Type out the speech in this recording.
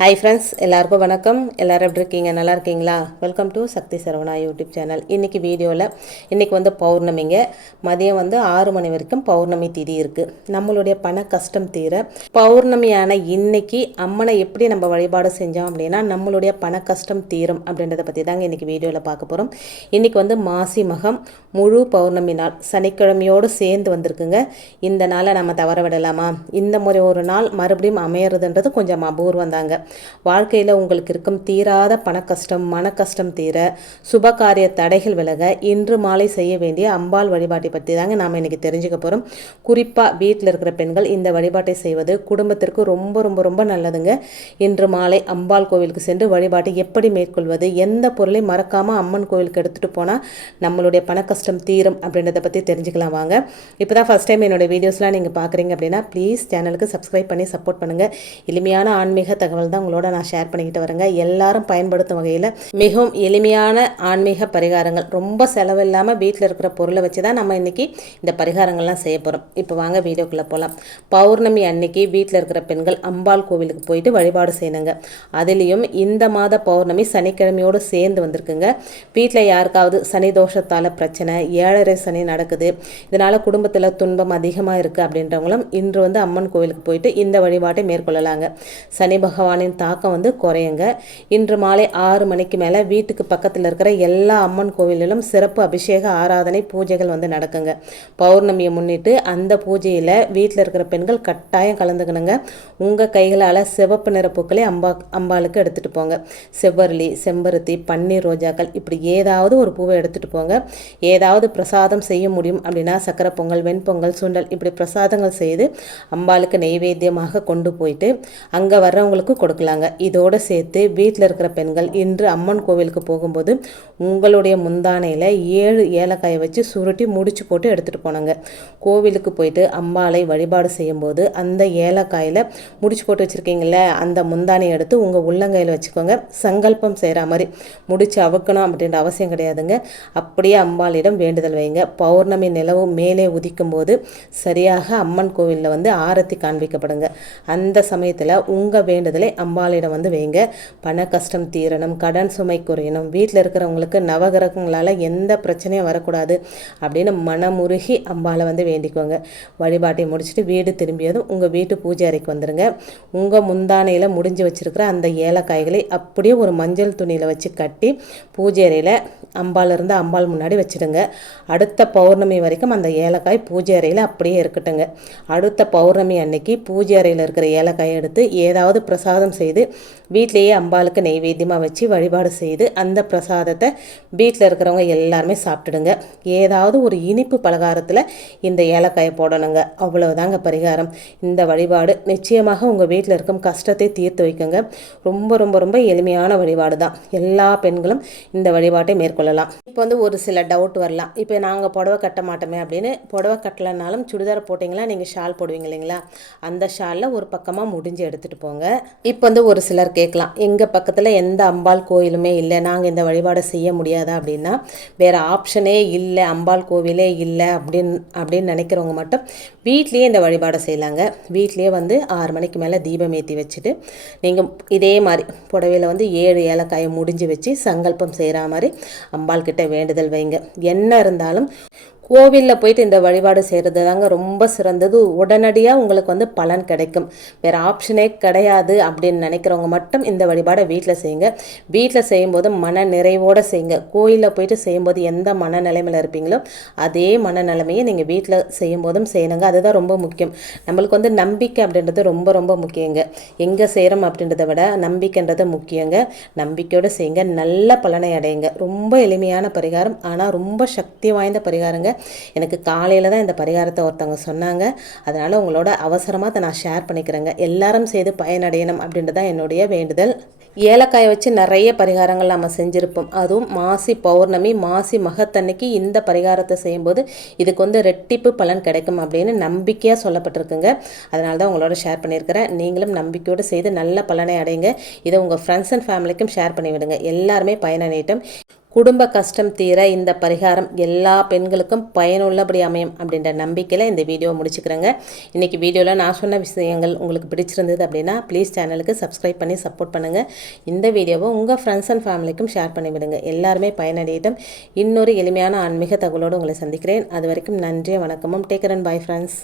Hi friends எல்லாருக்கும் வணக்கம். எல்லாரும் எப்படி இருக்கீங்க? நல்லா இருக்கீங்களா? Welcome to Sakthi Saravana YouTube channel. இன்றைக்கி வீடியோவில் இன்றைக்கி வந்து பௌர்ணமிங்க. மதியம் வந்து ஆறு மணி வரைக்கும் பௌர்ணமி திதி இருக்குது நம்மளுடைய பண கஷ்டம் தீர பௌர்ணமியான இன்றைக்கி அம்மனை எப்படி நம்ம வழிபாடு செஞ்சோம் அப்படின்னா நம்மளுடைய பண கஷ்டம் தீரும் அப்படின்றத பற்றி தாங்க இன்றைக்கி வீடியோவில் பார்க்க போகிறோம் இன்றைக்கி வந்து மாசி மகம் முழு பௌர்ணமி நாள். சனிக்கிழமையோடு சேர்ந்து வந்திருக்குங்க. இந்த நாளை நம்ம தவற விடலாமா? இந்த முறை ஒரு நாள் மறுபடியும் அமையறதுன்றது கொஞ்சம் அபூர்வம் தாங்க. வாழ்க்கையில் உங்களுக்கு இருக்கும் தீராத பண கஷ்டம் மன கஷ்டம் தீர சுபகாரிய தடைகள் விலக இன்று மாலை செய்ய வேண்டிய அம்பாள் வழிபாட்டை பற்றி தாங்க நாம் இன்றைக்கி தெரிஞ்சுக்க போகிறோம் குறிப்பாக வீட்டில் இருக்கிற பெண்கள் இந்த வழிபாட்டை செய்வது குடும்பத்திற்கு ரொம்ப ரொம்ப ரொம்ப நல்லதுங்க. இன்று மாலை அம்பாள் கோவிலுக்கு சென்று வழிபாட்டை எப்படி மேற்கொள்வது எந்த பொருளை மறக்காமல் அம்மன் கோவிலுக்கு எடுத்துகிட்டு போனால் நம்மளுடைய பண கஷ்டம் தீரும் அப்படின்றத பற்றி தெரிஞ்சுக்கலாம் வாங்க. இப்போ தான் ஃபஸ்ட் டைம் என்னோட வீடியோஸ்லாம் நீங்கள் பார்க்குறீங்க அப்படின்னா ப்ளீஸ் சேனலுக்கு சப்ஸ்கிரைப் பண்ணி சப்போர்ட் பண்ணுங்கள் எளிமையான ஆன்மீக தகவல் தான் உங்களோட நான் ஷேர் பண்ணிக்கிட்டு வரேங்க. எல்லாரும் பயன்படுத்தும் வகையில் மிகவும் எளிமையான ஆன்மீக பரிகாரங்கள். ரொம்ப செலவில்லாமல் வீட்டில் இருக்கிற பொருளை வச்சு தான் நம்ம இன்றைக்கி இந்த பரிகாரங்கள்லாம் செய்ய போகிறோம் இப்போ வாங்க வீடியோக்குள்ளே போகலாம் பௌர்ணமி அன்னைக்கு வீட்டில் இருக்கிற பெண்கள் அம்பாள் கோவிலுக்கு போயிட்டு வழிபாடு செய்யணுங்க. அதுலேயும் இந்த மாத பௌர்ணமி சனிக்கிழமையோடு சேர்ந்து வந்திருக்குங்க. வீட்டில் யாருக்காவது சனி தோஷத்தால் பிரச்சனை ஏழரை சனி நடக்குது இதனால் குடும்பத்தில் துன்பம் அதிகமாக இருக்குது அப்படின்றவங்களும் இன்று வந்து அம்மன் கோவிலுக்கு போயிட்டு இந்த வழிபாட்டை மேற்கொள்ளலாங்க. சனி பகவானின் தாக்கம் வந்து குறையுங்க. இன்று மாலை ஆறு மணிக்கு மேலே வீட்டுக்கு பக்கத்தில் இருக்கிற எல்லா அம்மன் கோவிலிலும் சிறப்பு அபிஷேக ஆராதனை பூஜைகள் வந்து நடக்குங்க. பௌர்ணமியை முன்னிட்டு அந்த பூஜையில் வீட்டில் இருக்கிற பெண்கள் கட்டாயம் கலந்துக்கணுங்க. உங்கள் கைகளால் சிவப்பு நிற பூக்களை அம்பா அம்பாளுக்கு எடுத்துகிட்டு போங்க. செவ்வரளி செம்பருத்தி பன்னீர் ரோஜாக்கள் இப்படி ஏதாவது ஒரு பூவை எடுத்துகிட்டு போங்க. ஏதாவது பிரசாதம் செய்ய முடியும் அப்படின்னா சக்கரை பொங்கல் வெண்பொங்கல் சுண்டல் இப்படி பிரசாதங்கள் செய்து அம்பாளுக்கு நெய்வேத்தியமாக கொண்டு போயிட்டு அங்கே வர்றவங்களுக்கு கொடுக்கலாங்க. இதோடு சேர்த்து வீட்டில் இருக்கிற பெண்கள் இன்று அம்மன் கோவிலுக்கு போகும்போது உங்களுடைய முந்தானையில் ஏழு ஏலக்காயை வச்சு சுருட்டி முடிச்சு போட்டு எடுத்துகிட்டு போனாங்க. கோவிலுக்கு போயிட்டு அம்பாளை வழிபாடு செய்யும்போது அந்த ஏலக்காயில் முடிச்சு போட்டு வச்சுருக்கீங்கள அந்த முந்தானையை எடுத்து உங்கள் உள்ளங்கையில் வச்சுக்கோங்க. சங்கல்பம் செய்கிற மாதிரி. முடிச்சு அவுக்கணும் அப்படின்ற அவசியம் கிடையாதுங்க. அப்படியே அம்பாளிடம் வேண்டுதல் வைங்க. பௌர்ணமி நிலவு மேலே உதிக்கும் போது சரியாக அம்மன் கோவிலில் வந்து ஆரத்தி காண்பிக்கப்படுங்க. அந்த சமயத்தில் உங்கள் வேண்டுதலை அம்பாளிடம் வந்து வைங்க. பண கஷ்டம் தீரணும் கடன் சுமை குறையணும். வீட்டில் இருக்கிறவங்களுக்கு நவகிரகங்களால் எந்த பிரச்சனையும் வரக்கூடாது அப்படின்னு மனமுருகி அம்பாளை வந்து வேண்டிக்கோங்க. வழிபாட்டை முடிச்சுட்டு வீடு திரும்பியதும் உங்கள் வீட்டு பூஜை அறைக்கு வந்துடுங்க உங்கள் முந்தானையில் முடிஞ்சு வச்சுருக்கிற அந்த ஏலக்காய்களை அப்படியே ஒரு மஞ்சள் துணியில் வச்சு கட்டி பூஜை அறையில் அம்பாள் இருந்து அம்பாள் முன்னாடி வச்சுடுங்க. அடுத்த பௌர்ணமி வரைக்கும் அந்த ஏலக்காய் பூஜை அறையில் அப்படியே இருக்கட்டுங்க. அடுத்த பௌர்ணமி அன்னைக்கு பூஜை அறையில் இருக்கிற ஏலக்காயை எடுத்து ஏதாவது பிரசாதம் செய்து வீட்டிலேயே அம்பாளுக்கு நெய்வேத்தியமாக வச்சு வழிபாடு செய்து அந்த பிரசாதத்தை வீட்டில் இருக்கிறவங்க எல்லாருமே சாப்பிட்டுடுங்க. ஏதாவது ஒரு இனிப்பு பலகாரத்தில் இந்த ஏலக்காயை போடணுங்க. அவ்வளவுதாங்க பரிகாரம். இந்த வழிபாடு நிச்சயமாக உங்கள் வீட்டில் இருக்கும் கஷ்டத்தை தீர்த்து வைக்குங்க. ரொம்ப ரொம்ப ரொம்ப எளிமையான வழிபாடு தான் எல்லா பெண்களும் இந்த வழிபாட்டை மேற்கொள்ளலாம். இப்போ வந்து ஒரு சில டவுட் வரலாம். இப்போ நாங்கள் புடவை கட்ட மாட்டோமே அப்படின்னு புடவை கட்டலைனாலும் சுடிதார் போட்டிங்களா? நீங்கள் ஷால் போடுவீங்க இல்லைங்களா? அந்த ஷாலில் ஒரு பக்கமாக முடிஞ்சு எடுத்துகிட்டு போங்க. இப்போ வந்து ஒரு சிலர் கேட்கலாம் எங்கள் பக்கத்தில் எந்த அம்பாள் கோயிலுமே இல்லை நாங்கள் இந்த வழிபாடை செய்ய முடியாதா அப்படின்னா வேறு ஆப்ஷனே இல்லை அம்பாள் கோவிலே இல்லை அப்படின்னு அப்படின்னு நினைக்கிறவங்க மட்டும் வீட்லேயே இந்த வழிபாடை செய்யலாங்க. வீட்லேயே வந்து ஆறு மணிக்கு மேலே தீபம் ஏற்றி வச்சுட்டு நீங்கள் இதே மாதிரி புடவையில் வந்து ஏழு ஏலக்காயை முடிஞ்சு வச்சு சங்கல்பம் செய்கிற மாதிரி அம்பாள் கிட்ட வேண்டுதல் வைங்க. என்ன இருந்தாலும் கோவிலில் போயிட்டு இந்த வழிபாடு செய்கிறது தாங்க ரொம்ப சிறந்தது. உடனடியாக உங்களுக்கு வந்து பலன் கிடைக்கும். வேறு ஆப்ஷனே கிடையாது அப்படின்னு நினைக்கிறவங்க மட்டும் இந்த வழிபாடை வீட்டில் செய்யுங்க. வீட்டில் செய்யும்போது மன நிறைவோடு செய்யுங்க. கோயிலில் போயிட்டு செய்யும்போது எந்த மனநிலைமையில் இருப்பீங்களோ அதே மனநிலைமையை நீங்கள் வீட்டில் செய்யும்போதும் செய்யணுங்க. அதுதான் ரொம்ப முக்கியம். நம்மளுக்கு வந்து நம்பிக்கை அப்படின்றது ரொம்ப ரொம்ப முக்கியங்க. எங்கே செய்கிறோம் அப்படின்றத விட நம்பிக்கைன்றது முக்கியங்க. நம்பிக்கையோடு செய்யுங்க. நல்ல பலனை அடையுங்க. ரொம்ப எளிமையான பரிகாரம். ஆனால் ரொம்ப சக்தி வாய்ந்த பரிகாரங்க. எனக்கு காலையில் தான் இந்த பரிகாரத்தை ஒருத்தவங்க சொன்னாங்க. அதனால் உங்களோட அவசரமாக அதை நான் ஷேர் பண்ணிக்கிறேங்க. எல்லாரும் செய்து பயனடையணும் அப்படின்றது தான் என்னுடைய வேண்டுதல். ஏலக்காயை வச்சு நிறைய பரிகாரங்கள் நம்ம செஞ்சுருப்போம். அதுவும் மாசி பௌர்ணமி மாசி மகத்தன்னைக்கு இந்த பரிகாரத்தை செய்யும்போது இதுக்கு வந்து ரெட்டிப்பு பலன் கிடைக்கும் அப்படின்னு நம்பிக்கையாக சொல்லப்பட்டிருக்குங்க. அதனால தான் உங்களோட ஷேர் பண்ணியிருக்கிறேன். நீங்களும் நம்பிக்கையோடு செய்து நல்ல பலனை அடையுங்க. இதை உங்கள் ஃப்ரெண்ட்ஸ் அண்ட் ஃபேமிலிக்கும் ஷேர் பண்ணிவிடுங்க. எல்லாருமே பயனடையட்டும். குடும்ப கஷ்டம் தீர இந்த பரிகாரம் எல்லா பெண்களுக்கும் பயனுள்ளபடி அமையும் அப்படின்ற நம்பிக்கையில் இந்த வீடியோ முடிச்சுக்கிறேங்க. இன்றைக்கி வீடியோவில் நான் சொன்ன விஷயங்கள் உங்களுக்கு பிடிச்சிருந்தது அப்படின்னா ப்ளீஸ் சேனலுக்கு சப்ஸ்கிரைப் பண்ணி சப்போர்ட் பண்ணுங்கள் இந்த வீடியோவை உங்கள் ஃப்ரெண்ட்ஸ் அண்ட் ஃபேமிலிக்கும் ஷேர் பண்ணி விடுங்க. எல்லாருமே பயனடையட்டும். இன்னொரு எளிமையான ஆன்மீக தகவலோடு உங்களை சந்திக்கிறேன். அது வரைக்கும் நன்றி வணக்கமும். Taker and bye friends